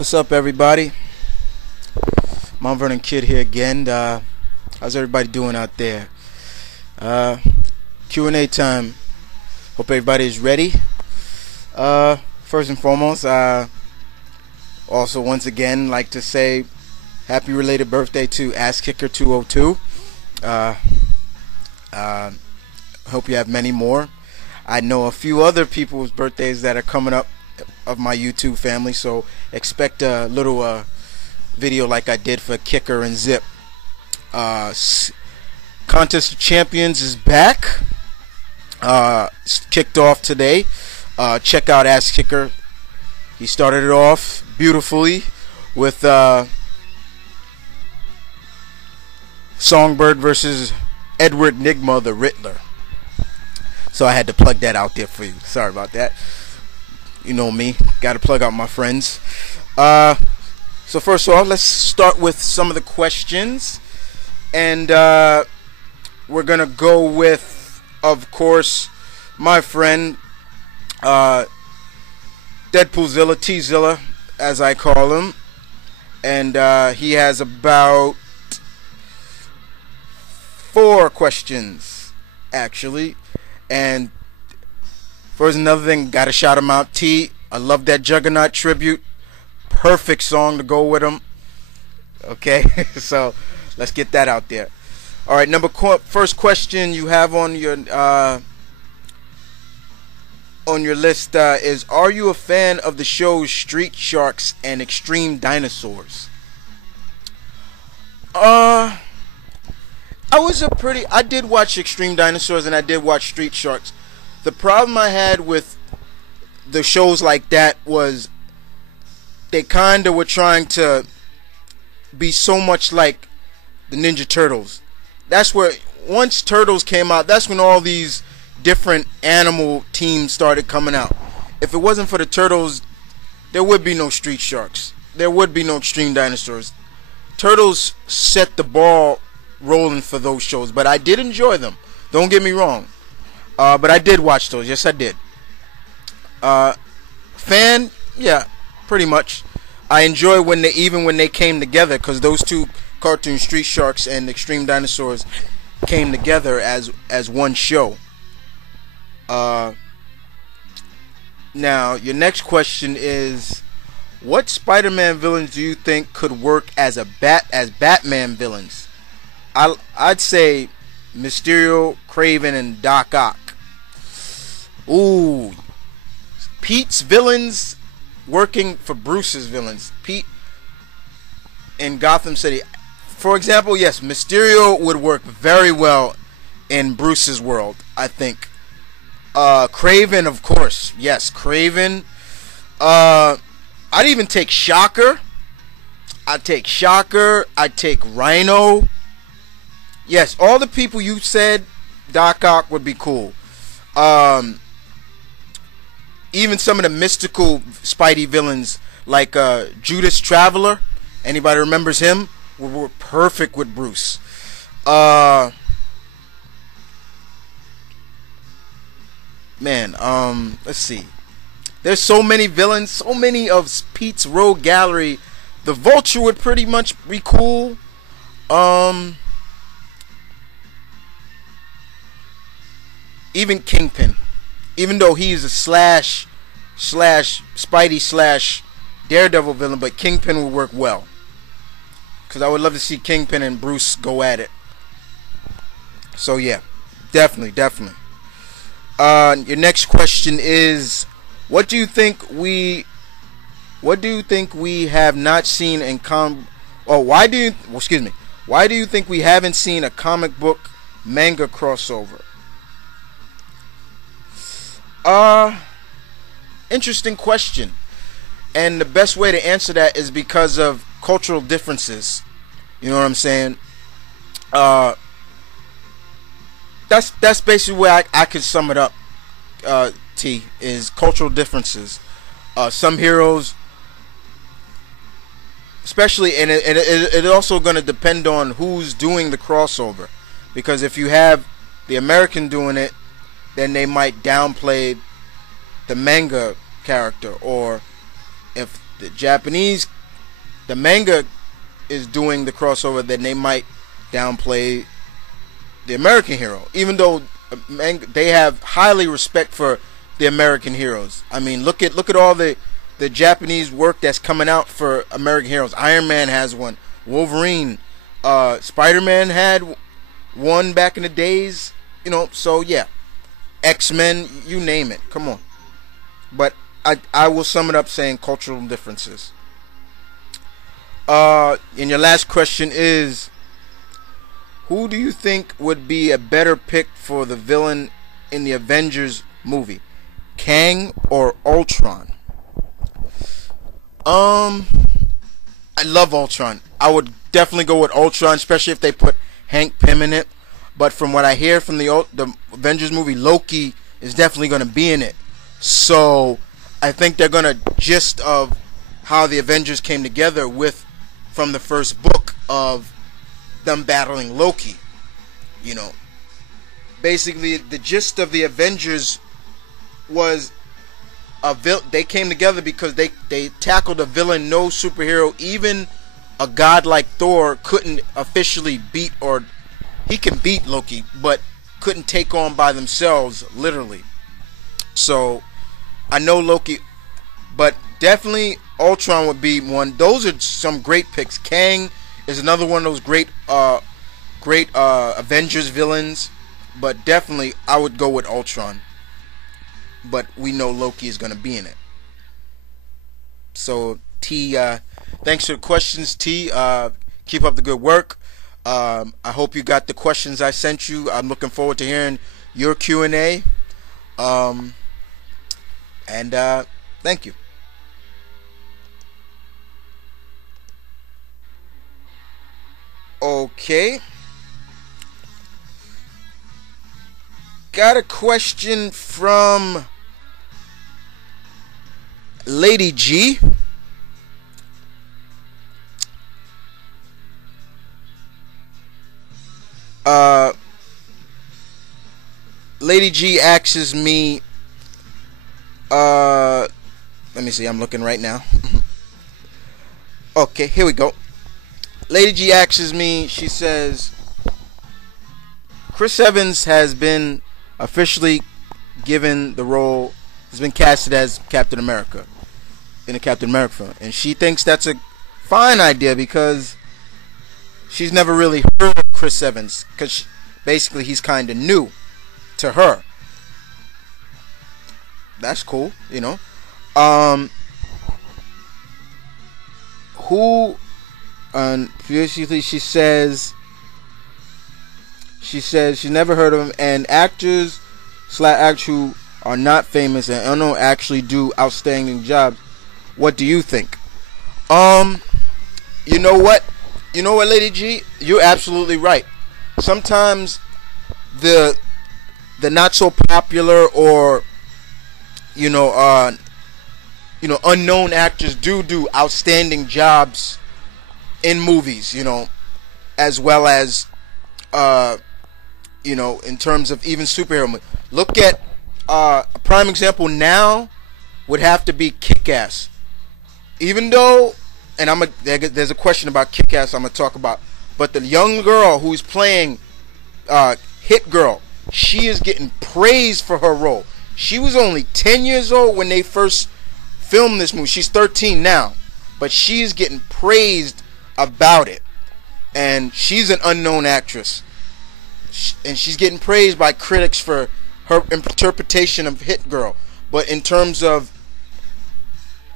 What's up, everybody? Mount Vernon Kid here again. How's everybody doing out there? Q&A time. Hope everybody is ready. First and foremost, also once again like to say happy related birthday to Ass Kicker 202. Hope you have many more. I know a few other people's birthdays that are coming up of my YouTube family, so expect a little video like I did for Kicker and Zip. Contest of Champions is back. It's kicked off today. Check out Ass Kicker. He started it off beautifully with Songbird versus Edward Nigma the Riddler. So I had to plug that out there for you. Sorry about that. You know me, got to plug out my friends. So first of all, let's start with some of the questions, and we're gonna go with, of course, my friend Deadpoolzilla, T-Zilla, as I call him, and he has about 4 questions actually, and first, another thing, gotta shout him out. T, I love that Juggernaut tribute. Perfect song to go with him. Okay, so let's get that out there. All right, first question you have on your list is: are you a fan of the shows Street Sharks and Extreme Dinosaurs? I did watch Extreme Dinosaurs and I did watch Street Sharks. The problem I had with the shows like that was they kind of were trying to be so much like the Ninja Turtles. That's where, once Turtles came out, that's when all these different animal teams started coming out. If it wasn't for the Turtles, there would be no Street Sharks. There would be no Extreme Dinosaurs. Turtles set the ball rolling for those shows, but I did enjoy them. Don't get me wrong. But I did watch those. Yes, I did. Fan? Yeah, pretty much. I enjoy when they came together, because those two cartoons, Street Sharks and Extreme Dinosaurs, came together as one show. Now, your next question is: what Spider-Man villains do you think could work as Batman villains? I'd say Mysterio, Kraven, and Doc Ock. Ooh, Pete's villains working for Bruce's villains. Pete in Gotham City, for example. Yes, Mysterio would work very well in Bruce's world, I think. Kraven, of course. Yes, Kraven. I'd even take Shocker. I'd take Rhino. Yes, all the people you said, Doc Ock would be cool. Even some of the mystical Spidey villains, like Judas Traveler. Anybody remembers him? Would work perfect with Bruce. Man, let's see. There's so many villains, so many of Pete's Rogue Gallery. The Vulture would pretty much be cool. Even Kingpin, even though he's a slash Spidey / Daredevil villain, but Kingpin would work well, because I would love to see Kingpin and Bruce go at it. So yeah, definitely. Your next question is: what do you think we have not seen in why do you think we haven't seen a comic book manga crossover? Interesting question. And the best way to answer that is because of cultural differences. You know what I'm saying? That's basically where I could sum it up. T is cultural differences. Some heroes, especially, and it also going to depend on who's doing the crossover. Because if you have the American doing it, then they might downplay the manga character, or if the Japanese, the manga is doing the crossover, then they might downplay the American hero, even though they have highly respect for the American heroes. I mean, look at all the Japanese work that's coming out for American heroes. Iron Man has one, Wolverine, Spider-Man had one back in the days, you know. So yeah, X-Men, you name it. Come on. But I will sum it up saying cultural differences. And your last question is, who do you think would be a better pick for the villain in the Avengers movie, Kang or Ultron? I love Ultron. I would definitely go with Ultron, especially if they put Hank Pym in it. But from what I hear from the Avengers movie, Loki is definitely going to be in it. So I think they're going to gist of how the Avengers came together from the first book of them battling Loki. You know, basically the gist of the Avengers was they came together because they tackled a villain no superhero, even a god like Thor, couldn't officially beat, or he can beat Loki, but couldn't take on by themselves, literally. So I know Loki, but definitely Ultron would be one. Those are some great picks. Kang is another one of those great Avengers villains, but definitely I would go with Ultron. But we know Loki is going to be in it. So T, thanks for the questions, T. Keep up the good work. I hope you got the questions I sent you. I'm looking forward to hearing your Q&A. And thank you. Okay. Got a question from Lady G. Lady G asks me, let me see, I'm looking right now. Okay, here we go. Lady G asks me, she says, Chris Evans has been officially given the role, has been casted as Captain America in a Captain America film, and she thinks that's a fine idea because she's never really heard of Chris Evans, because basically he's kind of new to her. That's cool, you know. Basically she says she never heard of him, and actors / actors who are not famous and don't actually do outstanding jobs. What do you think? You know what, Lady G, you're absolutely right. Sometimes the not so popular or unknown actors do outstanding jobs in movies, as well as in terms of even superhero movies. Look at a prime example now would have to be Kick-Ass. Even though, and there's a question about Kick-Ass I'm gonna talk about, but the young girl who's playing Hit Girl, she is getting praised for her role. She was only 10 years old when they first filmed this movie. She's 13 now, but she is getting praised about it, and she's an unknown actress, and she's getting praised by critics for her interpretation of Hit Girl. But in terms of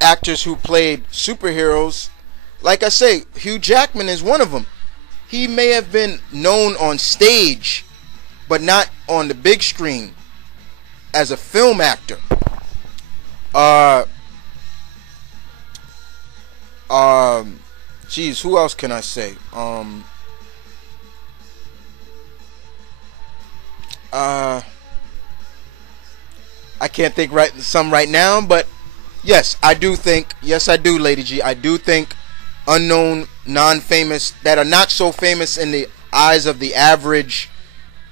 actors who played superheroes, like I say, Hugh Jackman is one of them. He may have been known on stage, but not on the big screen as a film actor. Geez, who else can I say? I can't think right now, but yes, I do, Lady G. I do think unknown, non-famous, that are not so famous in the eyes of the average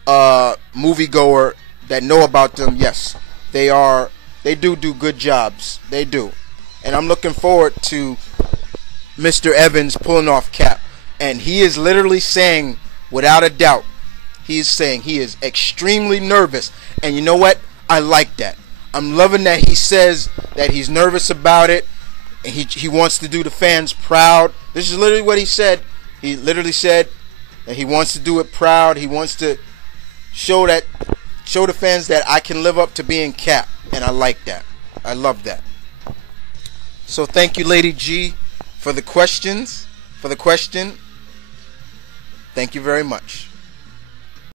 moviegoer that know about them. Yes, they do good jobs. They do. and I'm looking forward to Mr. Evans pulling off Cap. And he is literally saying, without a doubt, he's saying he is extremely nervous. And you know what? I like that. I'm loving that he says that he's nervous about it. And he wants to do the fans proud. This is literally what he said. He literally said that he wants to do it proud. He wants to show the fans that I can live up to being Cap. And I like that. I love that. So thank you, Lady G, for the question. Thank you very much.